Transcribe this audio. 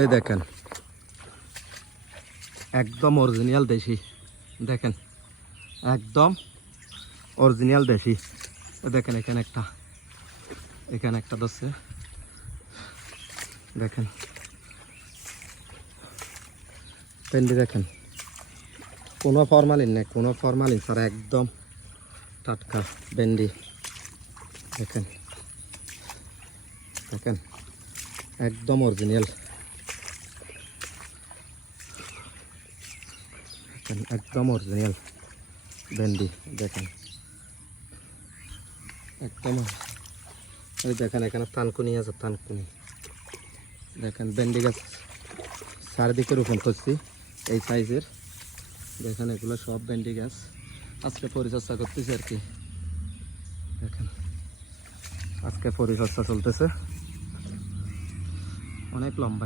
এই দেখেন একদম অরিজিনাল দেশি, দেখেন একদম অরিজিনাল দেশি। দেখেন এখানে একটা ধরছে, দেখেন ভেন্ডি, দেখেন কোনো ফরমালিন নেই, কোনো ফরমালিন ছাড়া একদম টাটকা ভেন্ডি। দেখেন দেখেন একদম অরিজিনাল, একদম অরিজিনাল ভেন্ডি। দেখেন একদম, এই দেখেন এখানে থানকুনি আছে, থানকুনি। দেখেন ভেন্ডি গাছ চারিদিকে রোপণ করছি এই সাইজের। দেখেন এগুলো সব ভেন্ডি গাছ, আজকে পরিচর্যা করতেছি আর কি। দেখেন আজকে পরিচর্যা চলতেছে, অনেক লম্বা।